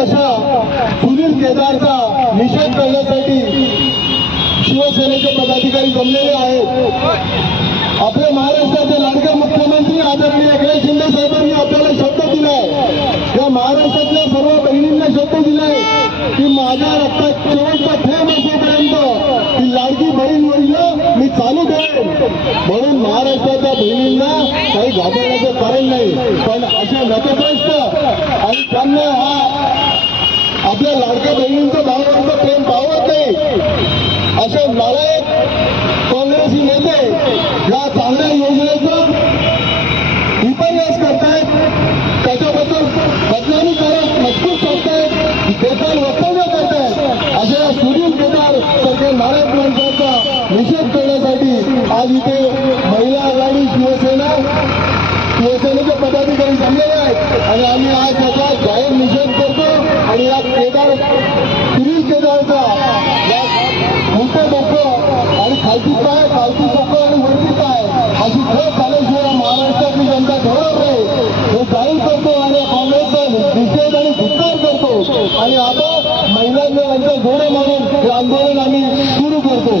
कशा सुनील केदारचा निषेध करण्यासाठी शिवसेनेचे पदाधिकारी जमलेले आहेत। आपल्या महाराष्ट्राचे लाडके मुख्यमंत्री आदरणीय एकनाथ शिंदे साहेबांनी आपल्याला शब्द दिलाय, या महाराष्ट्रातल्या सर्व बहिणींना शब्द दिलाय की माझ्या रक्तात शेवटचा थेंब असेपर्यंत ही लाडकी बहीण योजना मी चालू ठेवेन। म्हणून महाराष्ट्राच्या बहिणींना काही घाबरण्याचं कारण नाही, पण असे नतद्रष्ट आणि त्यांना हा आपल्या लाडक्या बहिणींचं भावांचं प्रेम पावत नाही असे नालायक काँग्रेसी नेते या चांगल्या योजनेचा विपर्यास करतायत, त्याच्याबद्दल बदनामीकारक मजकूर करतायत, बेकाल वक्तव्य करतायत। अशा सुनील केदार सारख्या नालायक माणसाचा निषेध करण्यासाठी आज इथे महिला आघाडी शिवसेनेचे पदाधिकारी जमलेले आहेत आणि आम्ही आज त्याचा जाहीर निषेध करतो आणि या सुनील केदारचा मोठं डोकं आणि खालती काय खालती डोकं आणि वरती काय अशी खरं झाल्याशिवाय महाराष्ट्रातली जनता ठरवत नाही हे जाहीर करतो आणि काँग्रेसचा निषेध आणि धिक्कार करतो आणि आता महिलांना यांच्या जोडे मारून हे आंदोलन आम्ही सुरू करतो।